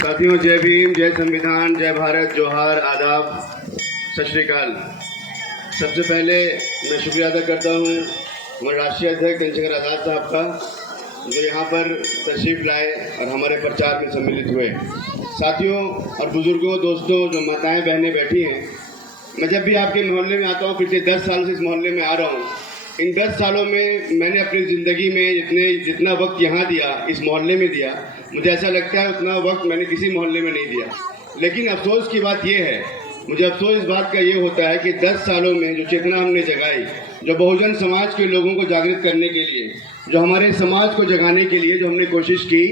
साथियों, जय भीम, जय संविधान, जय भारत, जोहार, आदाब, सत श्री अकाल। सबसे पहले मैं शुक्रिया अदा करता हूँ हमारे राष्ट्रीय अध्यक्ष चंद्रशेखर आज़ाद साहब का, जो यहाँ पर तशरीफ़ लाए और हमारे प्रचार में सम्मिलित हुए। साथियों और बुज़ुर्गों, दोस्तों, जो माताएं बहनें बैठी हैं, मैं जब भी आपके मोहल्ले में आता हूँ, पिछले 10 साल से इस मोहल्ले में आ रहा हूँ। इन 10 सालों में मैंने अपनी ज़िंदगी में जितना वक्त यहाँ दिया, इस मोहल्ले में दिया, मुझे ऐसा लगता है उतना वक्त मैंने किसी मोहल्ले में नहीं दिया। लेकिन अफसोस की बात यह है, मुझे अफसोस इस बात का ये होता है कि 10 सालों में जो चेतना हमने जगाई, जो बहुजन समाज के लोगों को जागृत करने के लिए, जो हमारे समाज को जगाने के लिए जो हमने कोशिश की,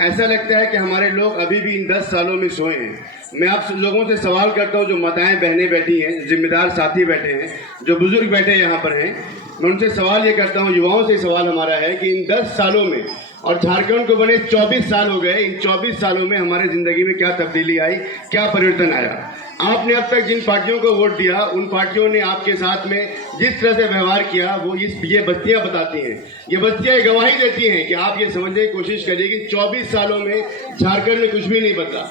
ऐसा लगता है कि हमारे लोग अभी भी इन 10 सालों में सोए हैं। मैं आप लोगों से सवाल करता हूं, जो माताएं बहनें बैठी हैं, जिम्मेदार साथी बैठे हैं, जो बुजुर्ग बैठे यहाँ पर हैं, मैं उनसे सवाल ये करता हूँ, युवाओं से सवाल हमारा है कि इन 10 सालों में, और झारखंड को बने 24 साल हो गए, इन 24 सालों में हमारे जिंदगी में क्या तब्दीली आई, क्या परिवर्तन आया? आपने अब तक जिन पार्टियों को वोट दिया, उन पार्टियों ने आपके साथ में जिस तरह से व्यवहार किया, वो ये बस्तियां बताती हैं, ये बस्तियां गवाही देती हैं कि आप ये समझने की कोशिश करिए कि 24 सालों में झारखंड में कुछ भी नहीं बदला।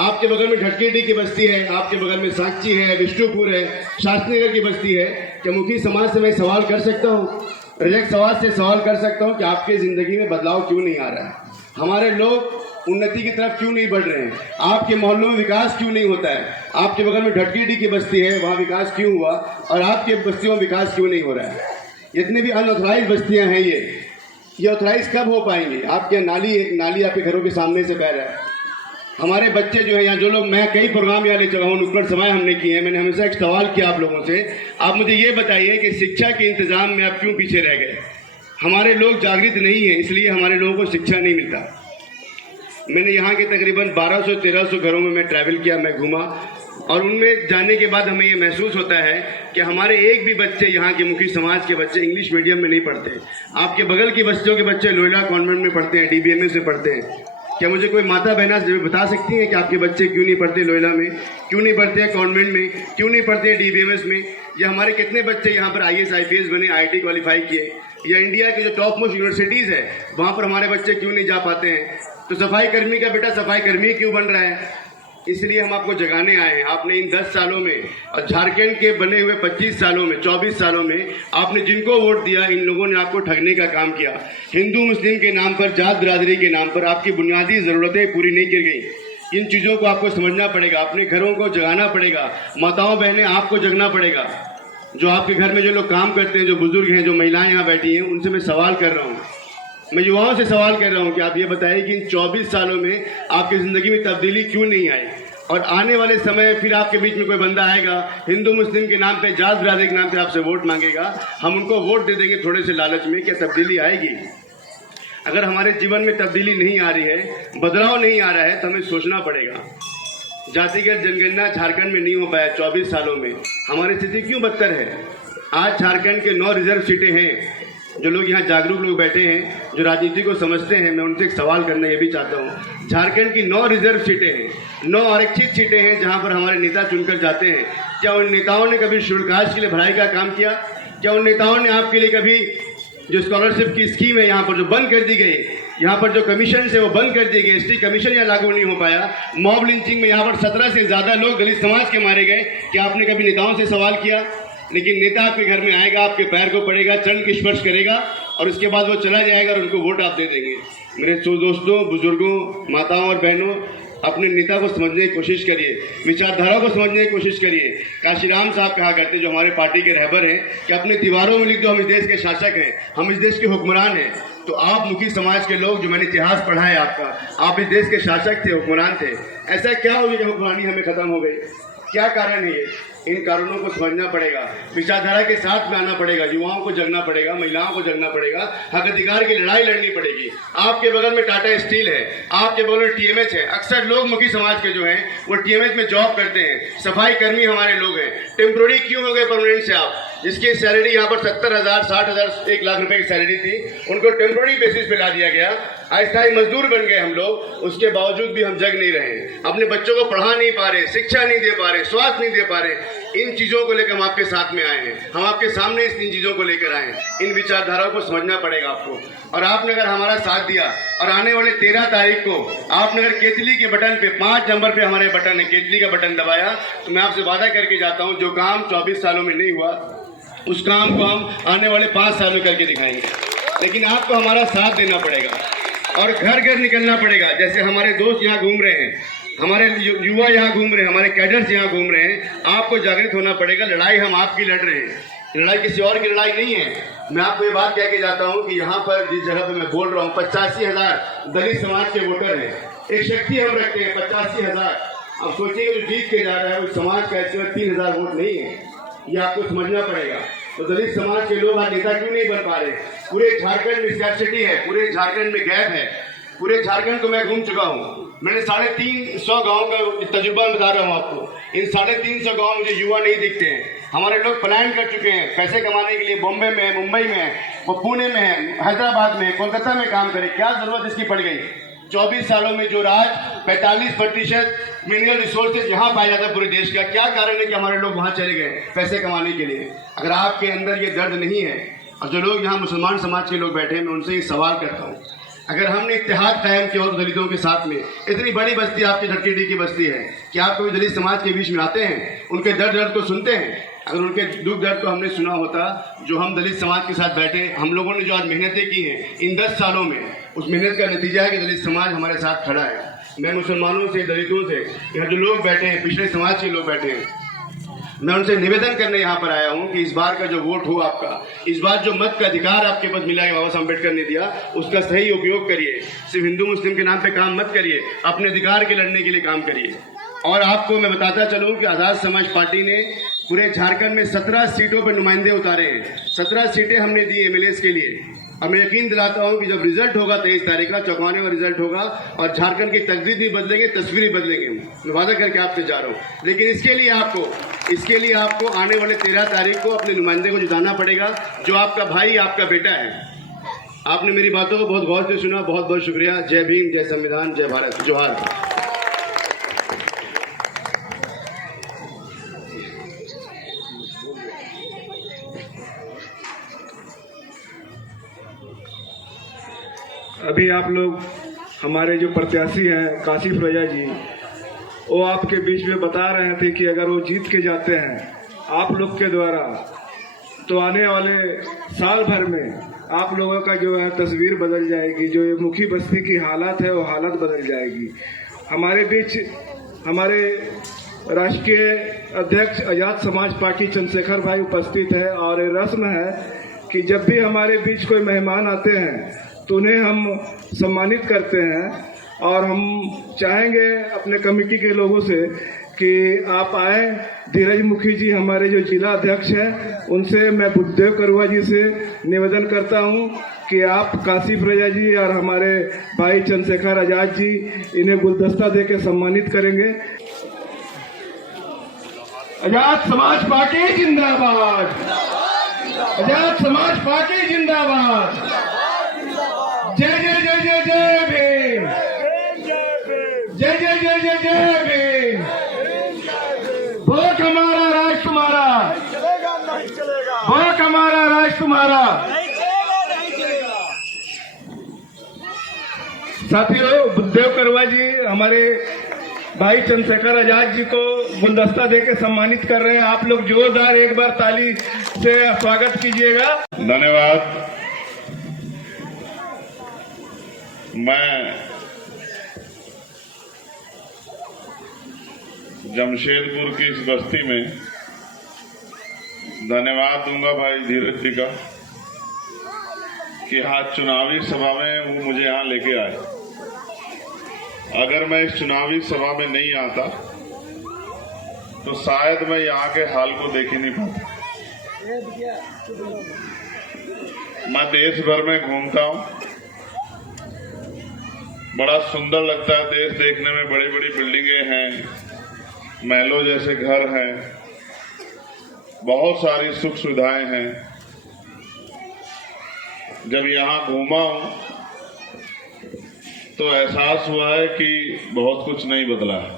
आपके बगल में ढटकेडी की बस्ती है, आपके बगल में सांची है, विष्णुपुर है, शास्त्रीनगर की बस्ती है। क्या मुखी समाज से मैं सवाल कर सकता हूँ, रजक समाज से सवाल कर सकता हूँ कि आपके जिंदगी में बदलाव क्यों नहीं आ रहा है? हमारे लोग उन्नति की तरफ क्यों नहीं बढ़ रहे हैं? आपके मोहल्लों में विकास क्यों नहीं होता है? आपके बगल में ढटकेडी की बस्ती है, वहाँ विकास क्यों हुआ और आपके बस्तियों में विकास क्यों नहीं हो रहा है? जितने भी अनऑथराइज बस्तियां हैं, ये ऑथराइज कब हो पाएंगी? आपके नाली आपके घरों के सामने से बह रहा है। हमारे बच्चे जो है यहाँ, जो लोग, मैं कई प्रोग्राम यहाँ ले चुका हूँ, नुक्कड़ सभाएं हमने की हैं, मैंने हमेशा एक सवाल किया आप लोगों से, आप मुझे ये बताइए कि शिक्षा के इंतजाम में आप क्यों पीछे रह गए? हमारे लोग जागृत नहीं है, इसलिए हमारे लोगों को शिक्षा नहीं मिलता। मैंने यहाँ के तकरीबन 1200-1300 घरों में मैं ट्रैवल किया, मैं घूमा, और उनमें जाने के बाद हमें ये महसूस होता है कि हमारे एक भी बच्चे, यहाँ के मुखी समाज के बच्चे, इंग्लिश मीडियम में नहीं पढ़ते। आपके बगल की बस्तियों के बच्चे लोयला कॉन्वेंट में पढ़ते हैं, DBMS में पढ़ते हैं। क्या मुझे कोई माता बहना बता सकती हैं कि आपके बच्चे क्यों नहीं पढ़ते लोयला में, क्यों नहीं पढ़ते हैं कॉन्वेंट में, क्यों नहीं पढ़ते हैं DBMS में? या हमारे कितने बच्चे यहाँ पर IAS IPS बने, IIT क्वालिफाई किए? या इंडिया के जो टॉप मोस्ट यूनिवर्सिटीज़ है, वहाँ पर हमारे बच्चे क्यों नहीं जा पाते हैं? तो सफाई कर्मी का बेटा सफाई कर्मी क्यों बन रहा है? इसलिए हम आपको जगाने आए हैं। आपने इन 10 सालों में और झारखंड के बने हुए 25 सालों में, 24 सालों में आपने जिनको वोट दिया, इन लोगों ने आपको ठगने का काम किया। हिंदू मुस्लिम के नाम पर, जात बिरादरी के नाम पर आपकी बुनियादी ज़रूरतें पूरी नहीं की गई। इन चीज़ों को आपको समझना पड़ेगा, अपने घरों को जगाना पड़ेगा। माताओं बहनें, आपको जगना पड़ेगा। जो आपके घर में जो लोग काम करते हैं, जो बुजुर्ग हैं, जो महिलाएं यहाँ बैठी हैं, उनसे मैं सवाल कर रहा हूँ, मैं युवाओं से सवाल कर रहा हूं कि आप ये बताइए कि इन 24 सालों में आपकी जिंदगी में तब्दीली क्यों नहीं आई? और आने वाले समय फिर आपके बीच में कोई बंदा आएगा, हिंदू मुस्लिम के नाम पे, जात बिरादरी के नाम पे आपसे वोट मांगेगा, हम उनको वोट दे देंगे थोड़े से लालच में। क्या तब्दीली आएगी? अगर हमारे जीवन में तब्दीली नहीं आ रही है, बदलाव नहीं आ रहा है, तो हमें सोचना पड़ेगा। जातिगत जनगणना झारखंड में नहीं हो पाया 24 सालों में, हमारी स्थिति क्यों बदतर है? आज झारखंड के 9 रिजर्व सीटें हैं। जो लोग यहाँ जागरूक लोग बैठे हैं, जो राजनीति को समझते हैं, मैं उनसे एक सवाल करना ये भी चाहता हूँ। झारखंड की 9 रिजर्व सीटें हैं, 9 आरक्षित सीटें हैं, जहाँ पर हमारे नेता चुनकर जाते हैं। क्या उन नेताओं ने कभी शुल्काश के लिए भराई का काम किया? क्या उन नेताओं ने आपके लिए कभी जो स्कॉलरशिप की स्कीम है यहाँ पर जो बंद कर दी गई, यहाँ पर जो कमीशन है वो बंद कर दिए गए, ST कमीशन यहाँ लागू नहीं हो पाया? मॉब लिंचिंग में यहाँ पर 17 से ज़्यादा लोग दलित समाज के मारे गए। क्या आपने कभी नेताओं से सवाल किया? लेकिन नेता आपके घर में आएगा, आपके पैर को पड़ेगा, चरण की स्पर्श करेगा, और उसके बाद वो चला जाएगा और उनको वोट आप दे देंगे। मेरे दोस्तों, बुजुर्गों, माताओं और बहनों, अपने नेता को समझने की कोशिश करिए, विचारधारा को समझने की कोशिश करिए। काशीराम साहब कहा करते, जो हमारे पार्टी के रहबर हैं, कि अपने दीवारों में लिख दो हम इस देश के शासक हैं, हम इस देश के हुक्मरान हैं। तो आप मुखी समाज के लोग, जो मैंने इतिहास पढ़ा है आपका, आप इस देश के शासक थे, हुक्मरान थे। ऐसा क्या हो गया कि हुक्मरानी हमें खत्म हो गई? क्या कारण है ये? इन कारणों को समझना पड़ेगा, विचारधारा के साथ में आना पड़ेगा, युवाओं को जगना पड़ेगा, महिलाओं को जगना पड़ेगा, हक अधिकार की लड़ाई लड़नी पड़ेगी। आपके बगल में टाटा स्टील है, आपके बगल में TMH है। अक्सर लोग मुखी समाज के जो हैं वो TMH में जॉब करते हैं, सफाई कर्मी हमारे लोग हैं। टेम्प्रोरी क्यों हो गए परमानेंट से आप? जिसकी सैलरी यहाँ पर 70,000, 60,000, 1 लाख रुपए की सैलरी थी, उनको टेम्प्रोरी बेसिस पे ला दिया गया। अस्थायी मजदूर बन गए हम लोग, उसके बावजूद भी हम जग नहीं रहे, अपने बच्चों को पढ़ा नहीं पा रहे, शिक्षा नहीं दे पा रहे, स्वास्थ्य नहीं दे पा रहे। इन चीज़ों को लेकर हम आपके साथ में आए हैं। हम आपके सामने इन चीज़ों को लेकर आए हैं। इन विचारधाराओं को समझना पड़ेगा आपको। और आपने अगर हमारा साथ दिया और आने वाले 13 तारीख को आपने अगर केतली के बटन पे 5 नंबर पे हमारे बटन है, केतली का बटन दबाया, तो मैं आपसे वादा करके जाता हूँ जो काम 24 सालों में नहीं हुआ उस काम को हम आने वाले 5 साल में करके दिखाएंगे। लेकिन आपको हमारा साथ देना पड़ेगा और घर घर निकलना पड़ेगा। जैसे हमारे दोस्त यहाँ घूम रहे हैं, हमारे युवा यहाँ घूम रहे हैं, हमारे कैडर्स यहाँ घूम रहे हैं, आपको जागृत होना पड़ेगा। लड़ाई हम आपकी लड़ रहे हैं, लड़ाई किसी और की लड़ाई नहीं है। मैं आपको ये बात कह के जाता हूँ कि यहाँ पर जिस जगह पे मैं बोल रहा हूँ 85,000 दलित समाज के वोटर हैं। एक शक्ति हम रखते हैं 85,000। अब सोचिए जो जीत के जा रहा है उस समाज का ऐसे 3,000 वोट नहीं है, ये आपको समझना पड़ेगा। तो दलित समाज के लोग आज नेता क्यों नहीं बन पा रहे? पूरे झारखंड में स्कैर्सिटी है, पूरे झारखंड में गैप है। पूरे झारखंड को मैं घूम चुका हूँ, मैंने 350 गांव का तजुर्बा बता रहा हूँ आपको। इन 350 गांव मुझे युवा नहीं दिखते हैं। हमारे लोग पलायन कर चुके हैं पैसे कमाने के लिए, बॉम्बे में है, मुंबई में है, वो पुणे में है, हैदराबाद में, कोलकाता में काम करे। क्या जरूरत इसकी पड़ गई? 24 सालों में जो राज 45% मिनरल रिसोर्सेज यहाँ पाया जाता है पूरे देश का, क्या कारण है कि हमारे लोग वहाँ चले गए पैसे कमाने के लिए? अगर आपके अंदर ये दर्द नहीं है, और जो लोग यहाँ मुसलमान समाज के लोग बैठे हैं, मैं उनसे ये सवाल करता हूँ, अगर हमने इत्तेहाद कायम किया हो तो दलितों के साथ में, इतनी बड़ी बस्ती आपकी झटकेडी की बस्ती है कि आप कभी दलित समाज के बीच में आते हैं, उनके दर्द को सुनते हैं? अगर उनके दुख दर्द को हमने सुना होता, जो हम दलित समाज के साथ बैठे, हम लोगों ने जो आज मेहनतें की हैं इन 10 सालों में, उस मेहनत का नतीजा है कि दलित समाज हमारे साथ खड़ा है। मैं मुसलमानों से, दलितों से, यहाँ जो लोग बैठे हैं, पिछड़े समाज के लोग बैठे हैं, मैं उनसे निवेदन करने यहाँ पर आया हूँ कि इस बार का जो वोट हो आपका, इस बार जो मत का अधिकार आपके पास मिला है बाबा साहब अम्बेडकर ने दिया, उसका सही उपयोग करिए। सिर्फ हिंदू मुस्लिम के नाम पे काम मत करिए, अपने अधिकार के लड़ने के लिए काम करिए। और आपको मैं बताता चलूँ कि आज़ाद समाज पार्टी ने पूरे झारखंड में 17 सीटों पर नुमाइंदे उतारे हैं। 17 सीटें हमने दी एमएलए के लिए। अब मैं यकीन दिलाता हूँ कि जब रिजल्ट होगा 23 तारीख का, चौंकाने वाला रिजल्ट होगा और झारखंड की तकदीर भी बदलेंगे, तस्वीर भी बदलेंगे। मैं वादा करके आपसे जा रहा हूँ। लेकिन इसके लिए आपको आने वाले 13 तारीख को अपने नुमाइंदे को जिताना पड़ेगा, जो आपका भाई, आपका बेटा है। आपने मेरी बातों को बहुत गौर से सुना, बहुत बहुत शुक्रिया। जय भीम, जय संविधान, जय भारत, जोहार। अभी आप लोग हमारे जो प्रत्याशी हैं काशिफ रजा जी, वो आपके बीच में बता रहे थे कि अगर वो जीत के जाते हैं आप लोग के द्वारा, तो आने वाले साल भर में आप लोगों का जो है तस्वीर बदल जाएगी। जो ये मुखी बस्ती की हालत है वो हालत बदल जाएगी। हमारे बीच हमारे राष्ट्रीय अध्यक्ष आजाद समाज पार्टी चंद्रशेखर भाई उपस्थित है, और ये रस्म है कि जब भी हमारे बीच कोई मेहमान आते हैं तो उन्हें हम सम्मानित करते हैं। और हम चाहेंगे अपने कमेटी के लोगों से कि आप आए। धीरज मुखी जी हमारे जो जिला अध्यक्ष हैं, उनसे मैं बुद्धदेव करुआ जी से निवेदन करता हूं कि आप काशिफ रजा जी और हमारे भाई चंद्रशेखर आजाद जी, इन्हें गुलदस्ता देकर सम्मानित करेंगे। आजाद समाज पार्टी जिंदाबाद, आजाद समाज पार्टी जिंदाबाद। जय जय जय जय जय भीम, जय जय जय जय जय भीम। वोट हमारा, राज तुम्हारा, वोट हमारा, राज तुम्हारा। साथियों, बुद्धदेव करुआ जी हमारे भाई चंद्रशेखर आजाद जी को गुलदस्ता देकर सम्मानित कर रहे हैं। आप लोग जोरदार एक बार ताली से स्वागत कीजिएगा। धन्यवाद। मैं जमशेदपुर की इस बस्ती में धन्यवाद दूंगा भाई धीरज जी का कि आज चुनावी सभा में वो मुझे यहाँ लेके आए। अगर मैं इस चुनावी सभा में नहीं आता तो शायद मैं यहाँ के हाल को देख ही नहीं पाता। मैं देश भर में घूमता हूँ, बड़ा सुंदर लगता है देश देखने में। बड़ी बड़ी बिल्डिंगें हैं, महलों जैसे घर हैं, बहुत सारी सुख सुविधाएं हैं। जब यहाँ घूमा हूं तो एहसास हुआ है कि बहुत कुछ नहीं बदला है।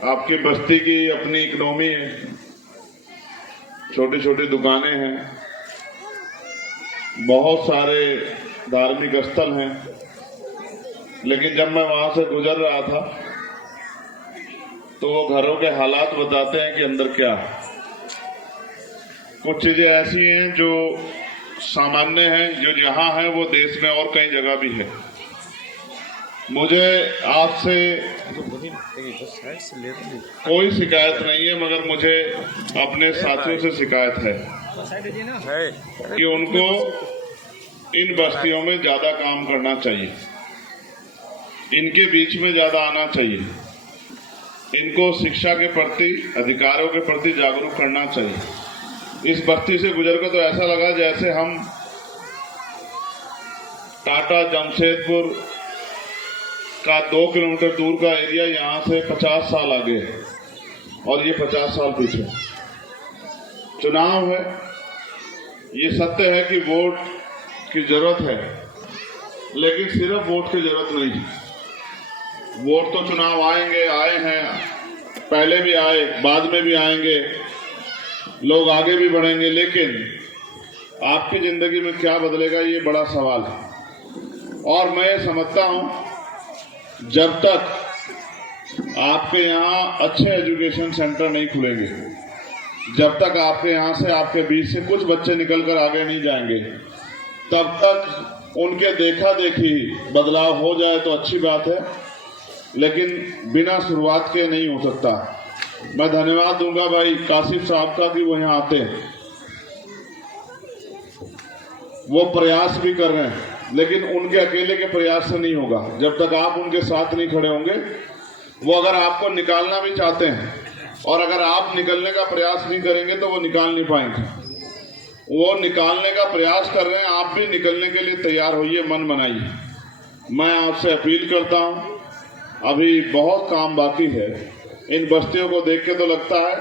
आपकी बस्ती की अपनी इकोनॉमी है, छोटी छोटी दुकानें हैं, बहुत सारे धार्मिक स्थल हैं। लेकिन जब मैं वहां से गुजर रहा था तो वो घरों के हालात बताते हैं कि अंदर क्या है। कुछ चीजें ऐसी हैं जो सामान्य हैं, जो जहां है वो देश में और कई जगह भी है। मुझे आपसे कोई शिकायत नहीं है, मगर मुझे अपने साथियों से शिकायत है कि उनको इन बस्तियों में ज्यादा काम करना चाहिए, इनके बीच में ज्यादा आना चाहिए, इनको शिक्षा के प्रति, अधिकारों के प्रति जागरूक करना चाहिए। इस बस्ती से गुजर कर तो ऐसा लगा जैसे हम टाटा जमशेदपुर का 2 किलोमीटर दूर का एरिया यहाँ से 50 साल आगे है और ये 50 साल पीछे। चुनाव है, ये सत्य है कि वोट की जरूरत है, लेकिन सिर्फ वोट की जरूरत नहीं है। वोट तो चुनाव आएंगे, आए हैं, पहले भी आए, बाद में भी आएंगे, लोग आगे भी बढ़ेंगे, लेकिन आपकी जिंदगी में क्या बदलेगा ये बड़ा सवाल है। और मैं समझता हूं जब तक आपके यहाँ अच्छे एजुकेशन सेंटर नहीं खुलेंगे, जब तक आपके यहाँ से, आपके बीच से कुछ बच्चे निकलकर आगे नहीं जाएंगे, तब तक उनके देखा देखी बदलाव हो जाए तो अच्छी बात है, लेकिन बिना शुरुआत के नहीं हो सकता। मैं धन्यवाद दूंगा भाई कासिफ साहब का कि वो यहाँ आते हैं, वो प्रयास भी कर रहे हैं, लेकिन उनके अकेले के प्रयास से नहीं होगा जब तक आप उनके साथ नहीं खड़े होंगे। वो अगर आपको निकालना भी चाहते हैं और अगर आप निकलने का प्रयास नहीं करेंगे तो वो निकाल नहीं पाएंगे। वो निकालने का प्रयास कर रहे हैं, आप भी निकलने के लिए तैयार होइए, मन बनाइए। मैं आपसे अपील करता हूं, अभी बहुत काम बाकी है। इन बस्तियों को देख के तो लगता है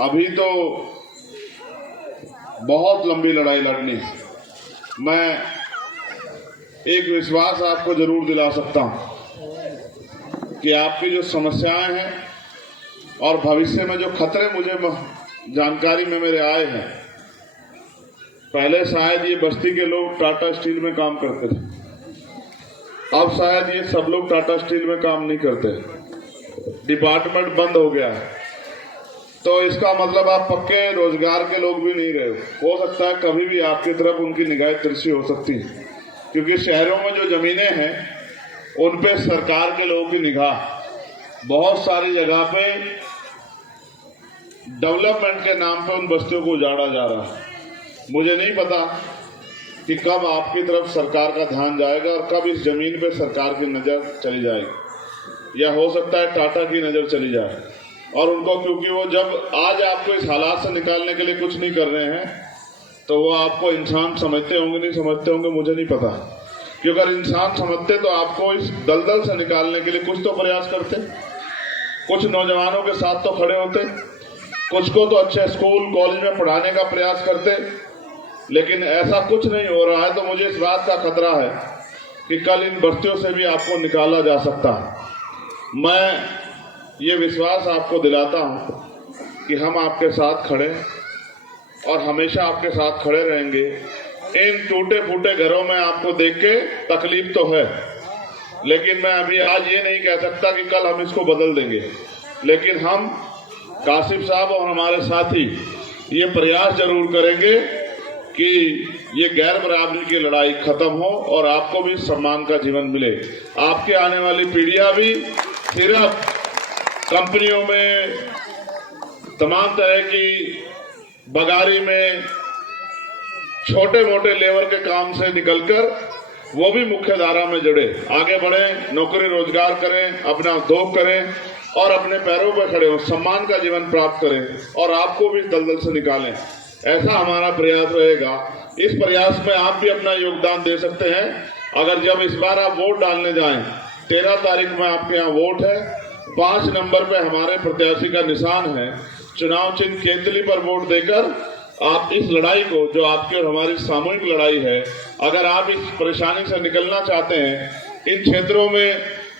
अभी तो बहुत लंबी लड़ाई लड़नी। मैं एक विश्वास आपको जरूर दिला सकता हूं कि आपकी जो समस्याएं हैं और भविष्य में जो खतरे मुझे जानकारी में मेरे आए हैं, पहले शायद ये बस्ती के लोग टाटा स्टील में काम करते थे, अब शायद ये सब लोग टाटा स्टील में काम नहीं करते, डिपार्टमेंट बंद हो गया है। तो इसका मतलब आप पक्के रोजगार के लोग भी नहीं रहे हो सकता है कभी भी आपकी तरफ उनकी निगाहें तिरछी हो सकती है, क्योंकि शहरों में जो जमीनें हैं उन पे सरकार के लोगों की निगाह बहुत सारी जगह पे डेवलपमेंट के नाम पे उन बस्तियों को उजाड़ा जा रहा है। मुझे नहीं पता कि कब आपकी तरफ सरकार का ध्यान जाएगा और कब इस जमीन पे सरकार की नजर चली जाएगी, या हो सकता है टाटा की नजर चली जाए और उनको, क्योंकि वो जब आज आपको इस हालात से निकालने के लिए कुछ नहीं कर रहे हैं तो वो आपको इंसान समझते होंगे, नहीं समझते होंगे मुझे नहीं पता, क्योंकि अगर इंसान समझते तो आपको इस दलदल से निकालने के लिए कुछ तो प्रयास करते, कुछ नौजवानों के साथ तो खड़े होते, कुछ को तो अच्छे स्कूल कॉलेज में पढ़ाने का प्रयास करते, लेकिन ऐसा कुछ नहीं हो रहा है। तो मुझे इस बात का खतरा है कि कल इन बस्तियों से भी आपको निकाला जा सकता है। मैं ये विश्वास आपको दिलाता हूं कि हम आपके साथ खड़े और हमेशा आपके साथ खड़े रहेंगे। इन टूटे फूटे घरों में आपको देख के तकलीफ तो है, लेकिन मैं अभी आज ये नहीं कह सकता कि कल हम इसको बदल देंगे, लेकिन हम कासिफ साहब और हमारे साथी ये प्रयास जरूर करेंगे कि ये गैर बराबरी की लड़ाई खत्म हो और आपको भी सम्मान का जीवन मिले। आपके आने वाली पीढ़ियां भी सिर्फ कंपनियों में, तमाम तरह की बगारी में, छोटे मोटे लेबर के काम से निकलकर वो भी मुख्य धारा में जुड़े, आगे बढ़े, नौकरी रोजगार करें, अपना उद्योग करें और अपने पैरों पर खड़े हो, सम्मान का जीवन प्राप्त करें और आपको भी दलदल से निकालें। ऐसा हमारा प्रयास रहेगा। इस प्रयास में आप भी अपना योगदान दे सकते हैं। अगर जब इस बार आप वोट डालने जाएं, 13 तारीख में आपके यहाँ वोट है, 5 नंबर पे हमारे प्रत्याशी का निशान है, चुनाव चिन्ह केंद्री पर वोट देकर आप इस लड़ाई को, जो आपकी और हमारी सामूहिक लड़ाई है, अगर आप इस परेशानी से निकलना चाहते हैं, इन क्षेत्रों में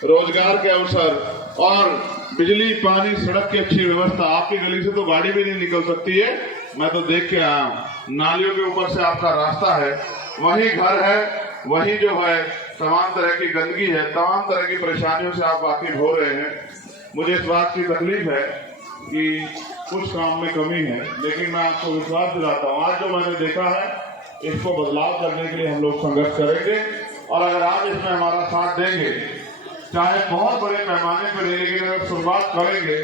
रोजगार के अवसर और बिजली, पानी, सड़क की अच्छी व्यवस्था। आपकी गली से तो गाड़ी भी नहीं निकल सकती है, मैं तो देख के आया हूं। नालियों के ऊपर से आपका रास्ता है, वही घर है, वही जो है तमाम तरह की गंदगी है, तमाम तरह की परेशानियों से आप वाकिफ हो रहे हैं। मुझे इस बात की तकलीफ है कि कुछ काम में कमी है, लेकिन मैं आपको विश्वास दिलाता हूँ, आज जो मैंने देखा है इसको बदलाव करने के लिए हम लोग संघर्ष करेंगे। और अगर आज इसमें हमारा साथ देंगे, चाहे बहुत बड़े पैमाने पर है, लेकिन अगर शुरुआत करेंगे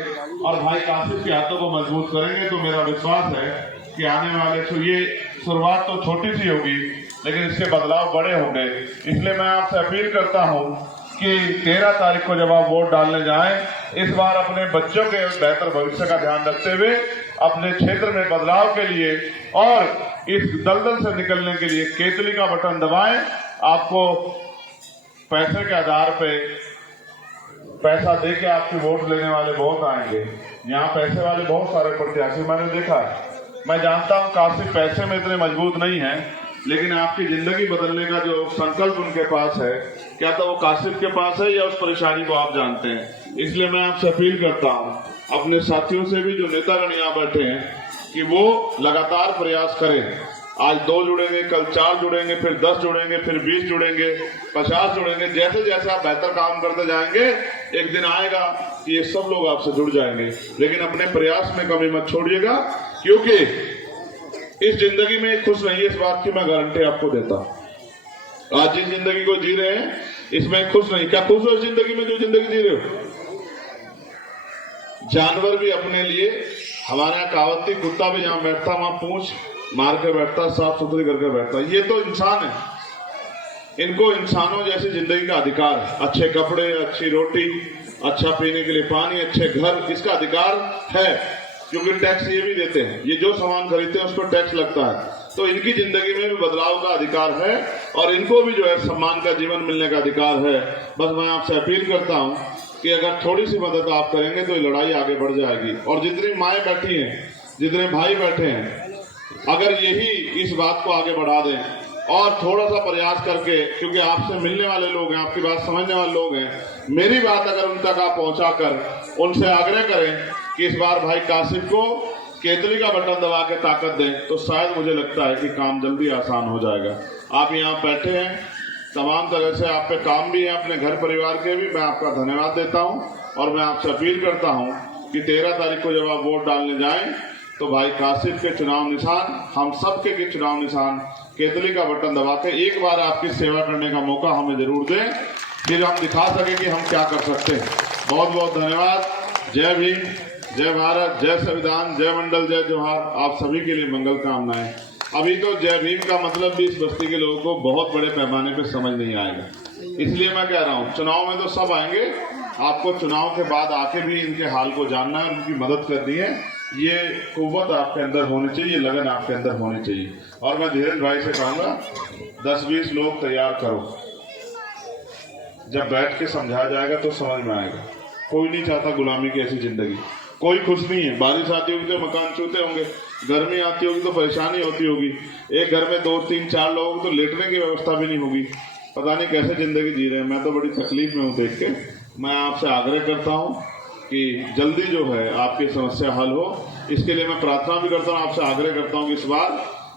और भाई कासिफ के हाथों को मजबूत करेंगे, तो मेरा विश्वास है कि आने वाले तो ये शुरुआत तो छोटी सी होगी, लेकिन इसके बदलाव बड़े होंगे। इसलिए मैं आपसे अपील करता हूं कि 13 तारीख को जब आप वोट डालने जाएं, इस बार अपने बच्चों के बेहतर भविष्य का ध्यान रखते हुए अपने क्षेत्र में बदलाव के लिए और इस दलदल से निकलने के लिए केतली का बटन दबाएं। आपको पैसे के आधार पे पैसा दे के आपकी वोट लेने वाले बहुत आएंगे। यहाँ पैसे वाले बहुत सारे प्रत्याशी मैंने देखा है। मैं जानता हूँ कासिफ पैसे में इतने मजबूत नहीं है, लेकिन आपकी जिंदगी बदलने का जो संकल्प उनके पास है, क्या तो वो कासिफ के पास है या उस परेशानी को आप जानते हैं। इसलिए मैं आपसे अपील करता हूँ अपने साथियों से भी, जो नेतागण यहाँ बैठे हैं, कि वो लगातार प्रयास करें। आज 2 जुड़ेंगे, कल 4 जुड़ेंगे, फिर 10 जुड़ेंगे, फिर 20 जुड़ेंगे, 50 जुड़ेंगे। जैसे जैसे आप बेहतर काम करते जाएंगे, एक दिन आएगा कि ये सब लोग आपसे जुड़ जाएंगे। लेकिन अपने प्रयास में कमी मत छोड़िएगा, क्योंकि इस जिंदगी में खुश नहीं है, इस बात की मैं गारंटी आपको देता हूं। आज जिस जिंदगी को जी रहे हैं इसमें खुश नहीं। क्या खुश हो इस जिंदगी में जो जिंदगी जी रहे हो? जानवर भी अपने लिए, हमारे यहाँ कहावत थी, कुत्ता भी जहां बैठता वहां पूंछ मार के बैठता, साफ सुथरी करके बैठता। ये तो इंसान है, इनको इंसानों जैसी जिंदगी का अधिकार है। अच्छे कपड़े, अच्छी रोटी, अच्छा पीने के लिए पानी, अच्छे घर, इसका अधिकार है, क्योंकि टैक्स ये भी देते हैं। ये जो सामान खरीदते हैं उस पर टैक्स लगता है। तो इनकी जिंदगी में भी बदलाव का अधिकार है और इनको भी जो है सम्मान का जीवन मिलने का अधिकार है। बस मैं आपसे अपील करता हूं कि अगर थोड़ी सी मदद आप करेंगे तो ये लड़ाई आगे बढ़ जाएगी। और जितनी माएँ बैठी हैं, जितने भाई बैठे हैं, अगर यही इस बात को आगे बढ़ा दें और थोड़ा सा प्रयास करके, क्योंकि आपसे मिलने वाले लोग हैं, आपकी बात समझने वाले लोग हैं, मेरी बात अगर उन तक आप पहुंचाकर उनसे आग्रह करें कि इस बार भाई कासिफ को केतली का बटन दबा के ताकत दें, तो शायद मुझे लगता है कि काम जल्दी आसान हो जाएगा। आप यहाँ बैठे हैं, तमाम तरह से आप पे काम भी है, अपने घर परिवार के भी, मैं आपका धन्यवाद देता हूँ। और मैं आपसे अपील करता हूँ कि 13 तारीख को जब आप वोट डालने जाएं, तो भाई कासिफ के चुनाव निशान, हम सबके के चुनाव निशान केतली का बटन दबा के एक बार आपकी सेवा करने का मौका हमें जरूर दें, फिर हम दिखा सकें कि हम क्या कर सकते हैं। बहुत बहुत धन्यवाद। जय भीम, जय भारत, जय संविधान, जय मंडल, जय जोहार। आप सभी के लिए मंगल कामनाएं। अभी तो जय भीम का मतलब भी इस बस्ती के लोगों को बहुत बड़े पैमाने पर समझ नहीं आएगा, इसलिए मैं कह रहा हूँ चुनाव में तो सब आएंगे, आपको चुनाव के बाद आके भी इनके हाल को जानना है, उनकी मदद करनी है। ये कुव्वत आपके अंदर होनी चाहिए, ये लगन आपके अंदर होनी चाहिए। और मैं धीरज भाई से कहूंगा 10-20 लोग तैयार करो, जब बैठ के समझा जाएगा तो समझ में आएगा। कोई नहीं चाहता गुलामी की ऐसी जिंदगी, कोई खुश नहीं है। बारिश आती होगी तो मकान छूते होंगे, गर्मी आती होगी तो परेशानी होती होगी, एक घर में 2-3-4 लोगों तो लेटने की व्यवस्था भी नहीं होगी। पता नहीं कैसे जिंदगी जी रहे हैं। मैं तो बड़ी तकलीफ में हूँ देख के। मैं आपसे आग्रह करता हूँ कि जल्दी जो है आपकी समस्या हल हो, इसके लिए मैं प्रार्थना भी करता हूँ, आपसे आग्रह करता हूँ कि इस बार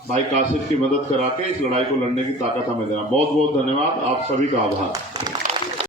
भाई कासिफ की मदद करा के इस लड़ाई को लड़ने की ताकत हमें देना। बहुत बहुत धन्यवाद, आप सभी का आभार।